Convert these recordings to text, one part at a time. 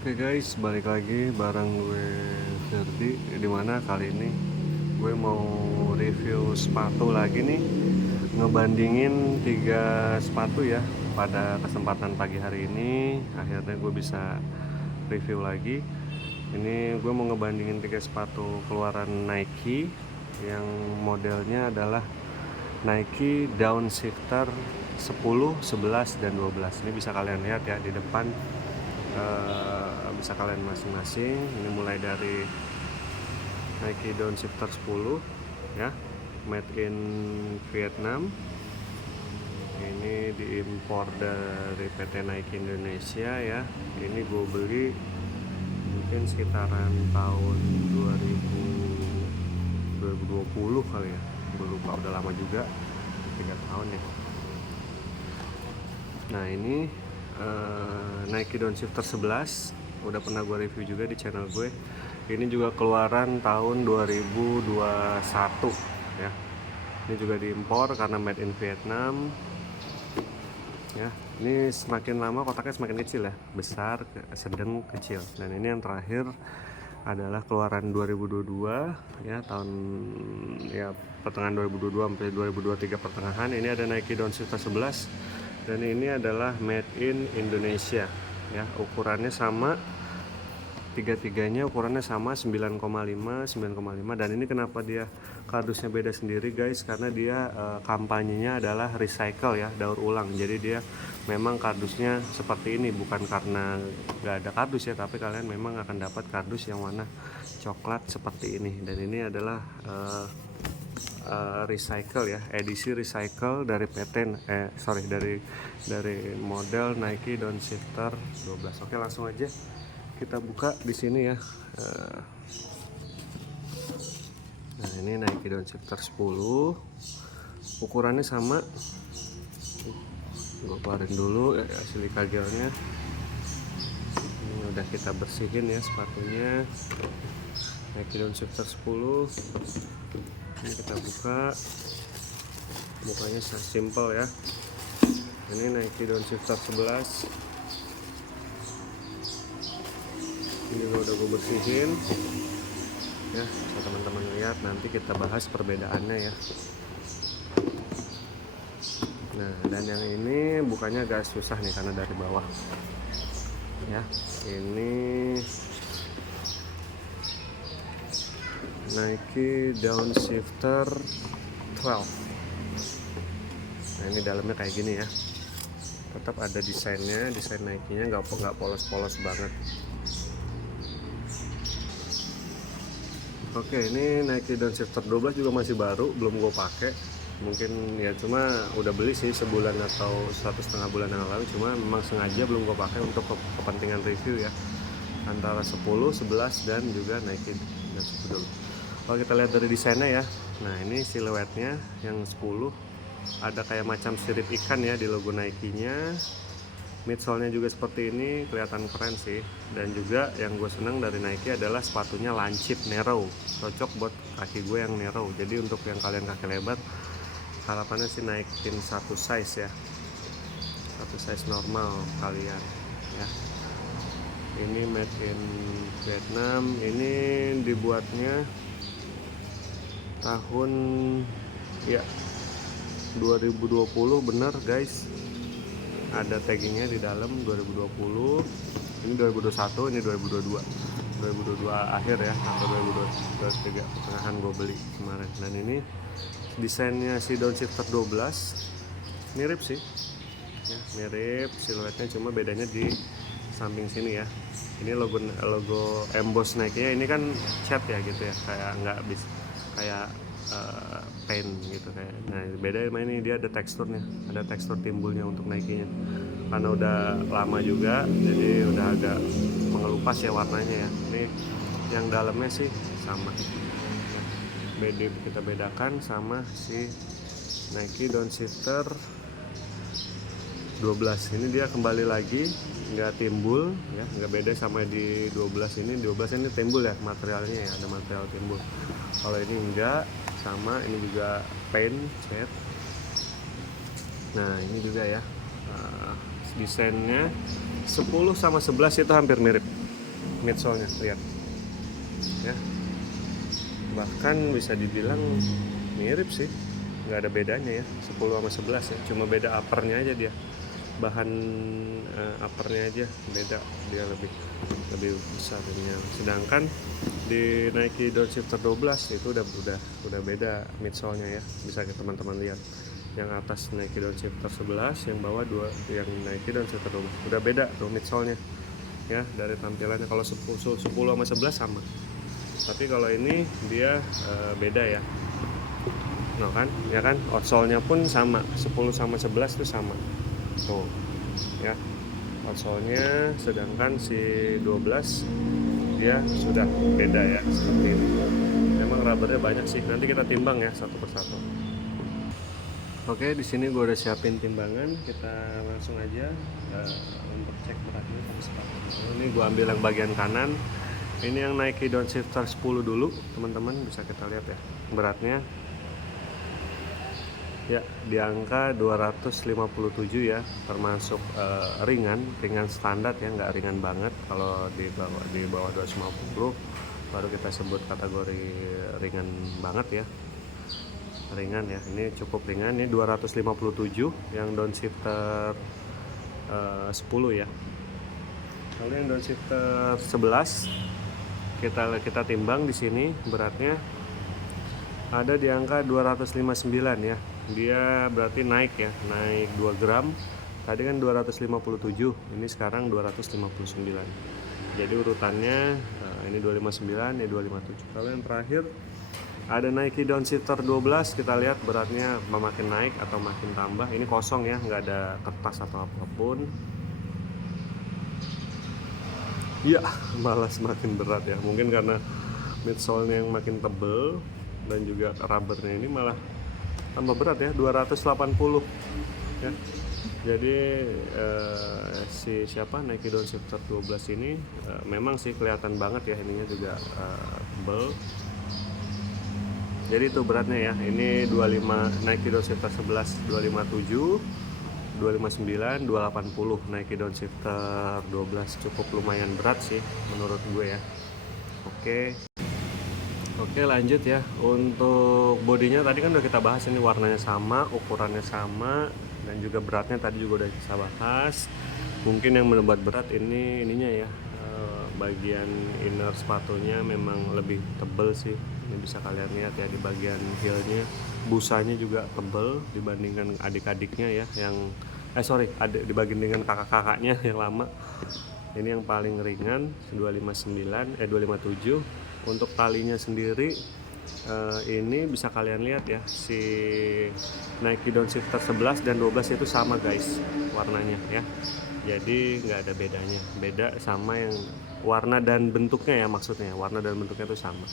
Oke guys, balik lagi bareng gue Ferdi. Dimana kali ini gue mau review sepatu lagi nih, ngebandingin 3 sepatu ya. Pada kesempatan pagi hari ini akhirnya gue bisa review lagi. Ini gue mau ngebandingin 3 sepatu keluaran Nike yang modelnya adalah Nike Downshifter 10, 11, dan 12. Ini bisa kalian lihat ya di depan, bisa kalian masing-masing. Ini mulai dari Nike Downshifter 10 ya, made in Vietnam. Ini diimpor dari PT Nike Indonesia ya. Ini gue beli mungkin sekitaran tahun 2020 kali ya, gue lupa, udah lama juga, 3 tahun ya. Nah ini Nike Downshifter 11 udah pernah gue review juga di channel gue. Ini juga keluaran tahun 2021 ya. Ini juga diimpor karena made in Vietnam ya. Ini semakin lama kotaknya semakin kecil ya, besar, sedang, kecil. Dan ini yang terakhir adalah keluaran 2022 ya, tahun ya pertengahan 2022 sampai 2023 pertengahan. Ini ada Nike Downshifter 11 dan ini adalah made in Indonesia ya. Ukurannya sama, tiga-tiganya ukurannya sama, 9,5 dan ini kenapa dia kardusnya beda sendiri guys, karena dia kampanyenya adalah recycle ya, daur ulang. Jadi dia memang kardusnya seperti ini, bukan karena nggak ada kardus ya, tapi kalian memang akan dapat kardus yang warna coklat seperti ini. Dan ini adalah recycle ya, edisi recycle dari dari model Nike Downshifter 12. Oke, langsung aja kita buka di sini ya. Nah ini Nike Downshifter 10, ukurannya sama. Gue keluarin dulu silika gelnya. Ini udah kita bersihin ya sepatunya. Nike Downshifter 10. Ini kita buka, mukanya simple ya. Ini Nike Downshifter 11. Ini udah gue bersihin ya, bisa teman-teman lihat. Nanti kita bahas perbedaannya ya. Nah dan yang ini bukannya agak susah nih karena dari bawah ya. Ini Nike Downshifter 12. Nah ini dalamnya kayak gini ya, tetap ada desainnya, desain Nike-nya nggak polos-polos banget. Oke, ini Nike Downshifter 12 juga masih baru, belum gue pakai. Mungkin ya cuma udah beli sih sebulan atau 1,5 bulan yang lalu. Cuma memang sengaja belum gue pakai untuk kepentingan review ya. Antara 10, 11 dan juga Nike Downshifter 12. Kalau kita lihat dari desainnya ya. Nah, ini siluetnya yang 10 ada kayak macam sirip ikan ya di logo Nike-nya. Midsole-nya juga seperti ini, kelihatan keren sih. Dan juga yang gue seneng dari Nike adalah sepatunya lancip narrow, cocok buat kaki gue yang narrow. Jadi untuk yang kalian kaki lebar, harapannya sih naikin satu size ya, satu size normal kalian ya. Ini made in Vietnam. Ini dibuatnya tahun ya 2020 bener guys. Ada taggingnya di dalam 2020. Ini 2021, ini 2022 akhir ya, atau 2023 pertengahan gue beli kemarin. Dan ini desainnya si Downshifter 12 mirip sih ya, mirip siluetnya, cuma bedanya di samping sini ya. Ini logo emboss Nike-nya ini kan cat ya gitu ya, kayak nggak bisa kayak paint gitu kayak. Nah beda sama ini, dia ada teksturnya, ada tekstur timbulnya untuk Nike-nya karena udah lama juga, jadi udah agak mengelupas ya warnanya ya. Ini yang dalamnya sih sama, kita bedakan sama si Nike Downshifter 12. Ini dia kembali lagi nggak timbul ya, nggak beda sama di 12 ini. 12 ini timbul ya materialnya ya, ada material timbul. Kalau ini enggak, sama ini juga paint cat. Nah ini juga ya, desainnya 10 sama 11 itu hampir mirip midsole-nya, lihat ya, bahkan bisa dibilang mirip sih, nggak ada bedanya ya, 10 sama 11 ya, cuma beda uppernya aja dia, bahan uppernya aja beda, dia lebih besar ininya. Sedangkan di Nike Downshifter 12 itu udah beda midsole-nya ya, bisa teman-teman lihat yang atas Nike Downshifter 11, yang bawah yang Nike Downshifter 12 udah beda tuh midsole-nya ya, dari tampilannya. Kalau 10 sama 11 sama, tapi kalau ini dia beda ya. Nah kan, ya kan, outsole-nya pun sama, 10 sama 11 itu sama tuh ya, outsole-nya. Sedangkan si 12 dia sudah beda ya, seperti ini. Memang rubbernya banyak sih, nanti kita timbang ya satu persatu. Oke, di sini gue udah siapin timbangan, kita langsung aja untuk cek beratnya sama sepatu. Ini gue ambil yang bagian kanan. Ini yang Nike Downshifter 10 dulu, teman-teman, bisa kita lihat ya beratnya. Ya, di angka 257 ya, termasuk ringan standar ya, nggak ringan banget. Kalau di bawah 250 baru kita sebut kategori ringan banget ya. Ringan ya, ini cukup ringan. Ini 257 yang downshifter 10 ya. Lalu yang downshifter 11 kita timbang di sini, beratnya ada di angka 259 ya. Dia berarti naik ya, naik 2 gram. Tadi kan 257, ini sekarang 259. Jadi urutannya ini 259, ini 257. Kalau yang terakhir ada Nike Downshifter 12, kita lihat beratnya makin naik atau makin tambah. Ini kosong ya, nggak ada kertas atau apapun. Iya, malah semakin berat ya. Mungkin karena midsole-nya yang makin tebel dan juga rubbernya ini malah tambah berat ya, 280 ya. Jadi Nike Downshifter 12 ini memang sih kelihatan banget ya, ininya juga tebel. Jadi itu beratnya ya. Ini 25 Nike Downshifter 11 257, 259, 280 Nike Downshifter 12. Cukup lumayan berat sih menurut gue ya. Oke, lanjut ya. Untuk bodinya tadi kan udah kita bahas, ini warnanya sama, ukurannya sama, dan juga beratnya tadi juga udah kita bahas. Mungkin yang membuat berat ininya ya, bagian inner sepatunya memang lebih tebel sih. Ini bisa kalian lihat ya, di bagian heelnya busanya juga tebel dibandingkan adik-adiknya ya, yang dibandingkan kakak-kakaknya yang lama. Ini yang paling ringan 257. Untuk talinya sendiri ini bisa kalian lihat ya, si Nike Downshifter 11 dan 12 itu sama guys warnanya ya. Jadi nggak ada bedanya, beda sama yang warna dan bentuknya ya, maksudnya warna dan bentuknya itu sama.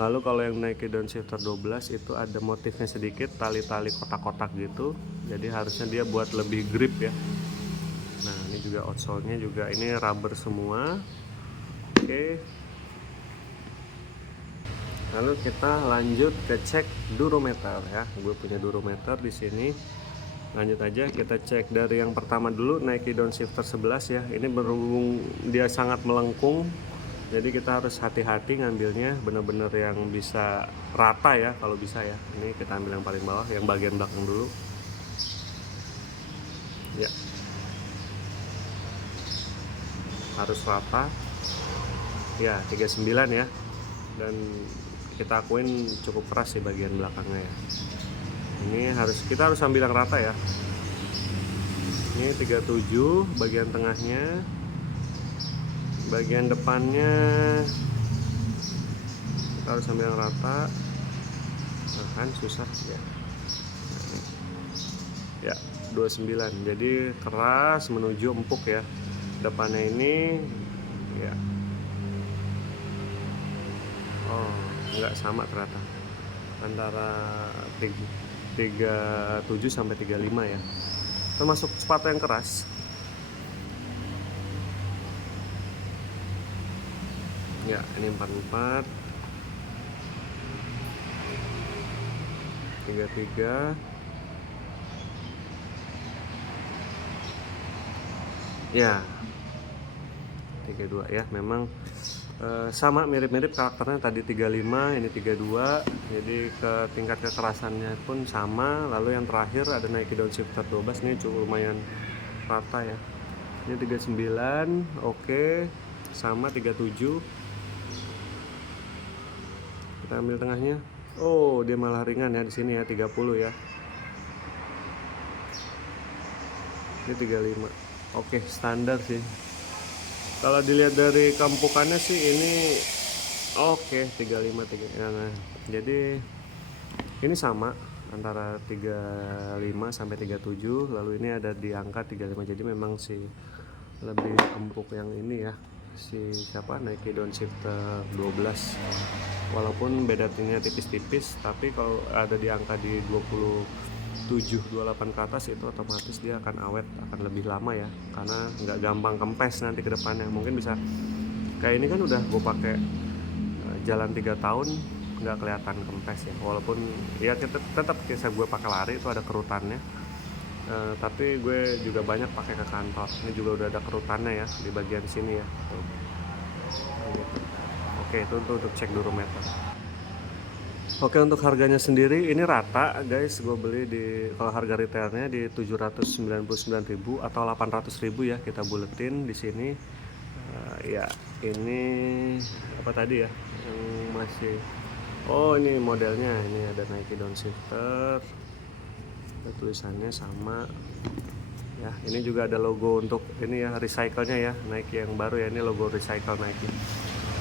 Lalu kalau yang Nike Downshifter 12 itu ada motifnya sedikit, tali-tali kotak-kotak gitu, jadi harusnya dia buat lebih grip ya. Nah ini juga outsole-nya juga ini rubber semua. Oke, lalu kita lanjut ke cek durometer ya. Gue punya durometer di sini. Lanjut aja kita cek dari yang pertama dulu, Nike Downshifter 11 ya. Ini berhubung dia sangat melengkung, jadi kita harus hati-hati ngambilnya, bener-bener yang bisa rata ya kalau bisa ya. Ini kita ambil yang paling bawah, yang bagian belakang dulu ya, harus rata ya, 39 ya. Dan kita akuin cukup keras sih bagian belakangnya ya. Ini kita harus ambil yang rata ya. Ini 37 bagian tengahnya, bagian depannya kita harus ambil yang rata. Nah kan susah ya. Ya 29, jadi keras menuju empuk ya. Depannya ini ya, oh nggak sama ternyata, antara 37 sampai 35 ya, termasuk sepatu yang keras ya. Ini 44, 33 ya. 32 ya. Memang sama mirip-mirip karakternya, tadi 35, ini 32. Jadi ke tingkat kekerasannya pun sama. Lalu yang terakhir ada Nike Downshifter 12, ini cukup lumayan rata ya. Ini 39, oke, sama 37. Kita ambil tengahnya. Oh, dia malah ringan ya di sini ya, 30 ya. Ini 35. Oke, standar sih. Kalau dilihat dari kampukannya sih ini oke, 35 nah, jadi ini sama antara 35 sampai 37, lalu ini ada di angka 35. Jadi memang sih lebih empuk yang ini ya, si siapa, Nike Downshifter 12. Walaupun beda tingginya tipis-tipis, tapi kalau ada di angka di 27-28 ke atas itu otomatis dia akan awet, akan lebih lama ya, karena nggak gampang kempes nanti ke depannya. Mungkin bisa kayak ini kan udah gue pakai jalan 3 tahun nggak kelihatan kempes ya, walaupun ya tetap kisah gue pakai lari itu ada kerutannya. Tapi gue juga banyak pakai ke kantor, ini juga udah ada kerutannya ya di bagian sini ya. Gitu. Oke, itu untuk cek durometer. Oke, untuk harganya sendiri ini rata guys, gue beli di, kalau harga retailnya di 799.000 atau 800.000 ya, kita buletin di sini. Ya ini apa tadi ya yang masih, oh ini modelnya, ini ada Nike Downshifter, tulisannya sama ya. Ini juga ada logo untuk ini ya, recycle-nya ya, Nike yang baru ya, ini logo recycle Nike.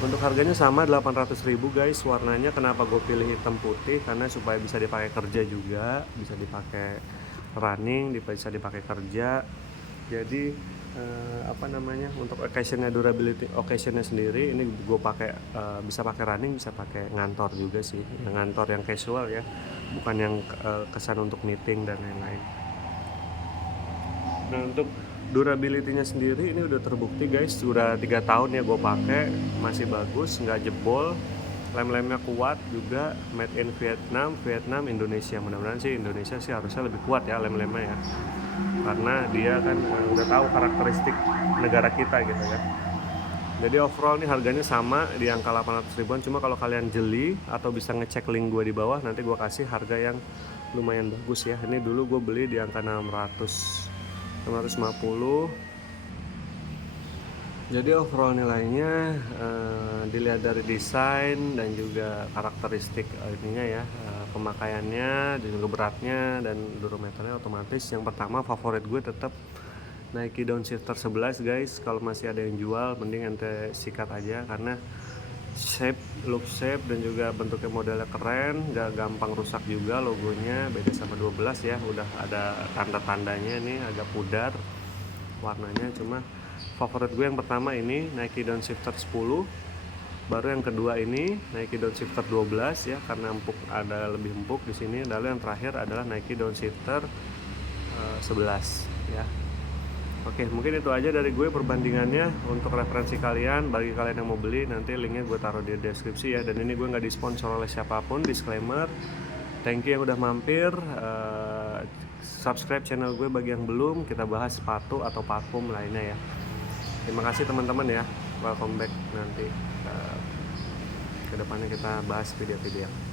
Untuk harganya sama 800.000 guys. Warnanya kenapa gue pilih hitam putih, karena supaya bisa dipakai kerja juga, bisa dipakai running, bisa dipakai kerja. Jadi apa namanya, untuk occasionnya, durability occasionnya sendiri ini gue pakai bisa pakai running, bisa pakai ngantor juga sih, ngantor yang casual ya, bukan yang kesan untuk meeting dan lain-lain. Nah, untuk durability-nya sendiri ini udah terbukti guys, udah 3 tahun ya gue pakai, masih bagus, nggak jebol, lem-lemnya kuat juga, made in Vietnam Indonesia. Mudah-mudahan sih Indonesia sih harusnya lebih kuat ya lem-lemnya ya, karena dia kan udah tahu karakteristik negara kita gitu ya. Jadi overall nih harganya sama di angka 800 ribuan. Cuma kalau kalian jeli atau bisa ngecek link gue di bawah, nanti gue kasih harga yang lumayan bagus ya. Ini dulu gue beli di angka 650. Jadi overall nilainya dilihat dari desain dan juga karakteristik ininya ya, pemakaiannya dan juga beratnya dan durometernya, otomatis yang pertama favorit gue tetap Nike Downshifter 11 guys. Kalau masih ada yang jual, mending ente sikat aja, karena look shape dan juga bentuknya modelnya keren, gak gampang rusak juga. Logonya beda sama 12 ya, udah ada tanda-tandanya, ini agak pudar warnanya. Cuma favorit gue yang pertama ini Nike Downshifter 10, baru yang kedua ini Nike Downshifter 12 ya, karena empuk, ada lebih empuk di sini. Lalu yang terakhir adalah Nike Downshifter 11 ya. Oke, mungkin itu aja dari gue perbandingannya untuk referensi kalian. Bagi kalian yang mau beli, nanti linknya gue taruh di deskripsi ya. Dan ini gue nggak disponsor oleh siapapun, disclaimer. Thank you yang udah mampir. Subscribe channel gue bagi yang belum. Kita bahas sepatu atau parfum lainnya ya. Terima kasih teman-teman ya. Welcome back, nanti kedepannya kita bahas video-video.